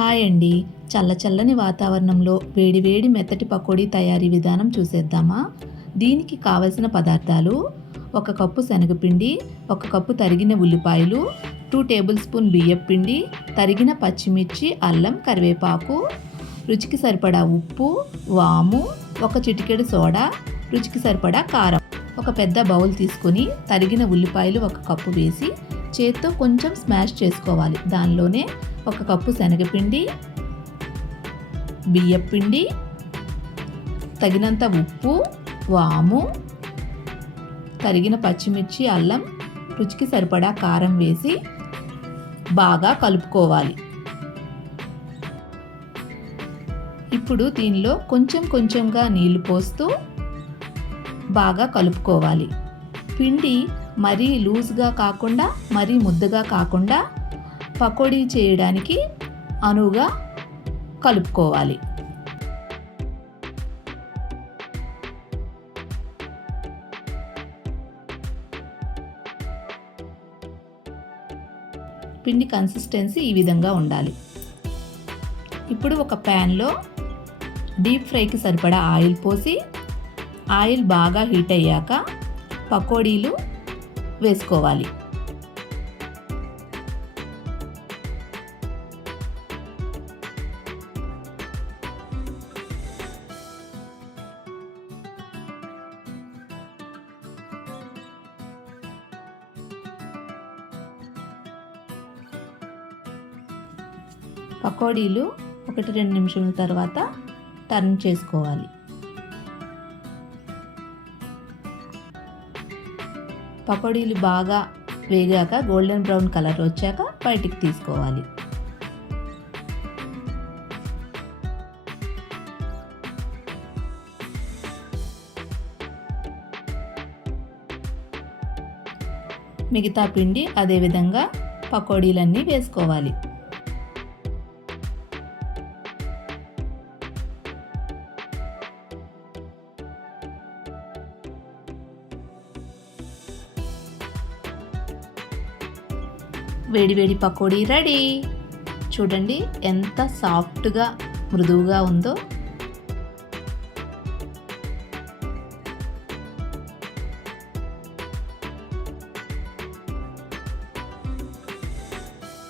Hi అండి చల్ల చల్లని వాతావరణంలో వేడి వేడి మెత్తటి పకోడీ తయారీ విధానం చూసేద్దామా? దీనికి కావలసిన పదార్థాలు ఒక కప్పు శనగపిండి ఒక కప్పు తరిగిన ఉల్లిపాయలు టూ టేబుల్ స్పూన్ బియ్యం పిండి తరిగిన పచ్చిమిర్చి అల్లం కరివేపాకు రుచికి సరిపడా ఉప్పు వాము ఒక చిటికెడు సోడా రుచికి సరిపడా కారం. ఒక పెద్ద బౌల్ తీసుకొని తరిగిన ఉల్లిపాయలు ఒక కప్పు వేసి చేత్తో కొంచెం స్మాష్ చేసుకోవాలి. దానిలోనే ఒక కప్పు శనగపిండి బియ్యపిండి తగినంత ఉప్పు వాము తరిగిన పచ్చిమిర్చి అల్లం రుచికి సరిపడా కారం వేసి బాగా కలుపుకోవాలి. ఇప్పుడు దీనిలో కొంచెం కొంచెంగా నీళ్ళు పోస్తూ బాగా కలుపుకోవాలి. పిండి మరీ లూజ్గా కాకుండా మరీ ముద్దగా కాకుండా పకోడీ చేయడానికి అనువుగా కలుపుకోవాలి. పిండి కన్సిస్టెన్సీ ఈ విధంగా ఉండాలి. ఇప్పుడు ఒక ప్యాన్లో డీప్ ఫ్రైకి సరిపడా ఆయిల్ పోసి ఆయిల్ బాగా హీట్ అయ్యాక పకోడీలు వేసుకోవాలి. పకోడీలు ఒకటి రెండు నిమిషాల తర్వాత టర్న్ చేసుకోవాలి. పకోడీలు బాగా వేగాక గోల్డెన్ బ్రౌన్ కలర్ వచ్చాక బయటికి తీసుకోవాలి. మిగతా పిండి అదేవిధంగా పకోడీలన్నీ వేసుకోవాలి. వేడివేడి పకోడీ రెడీ. చూడండి ఎంత సాఫ్ట్గా మృదువుగా ఉందో.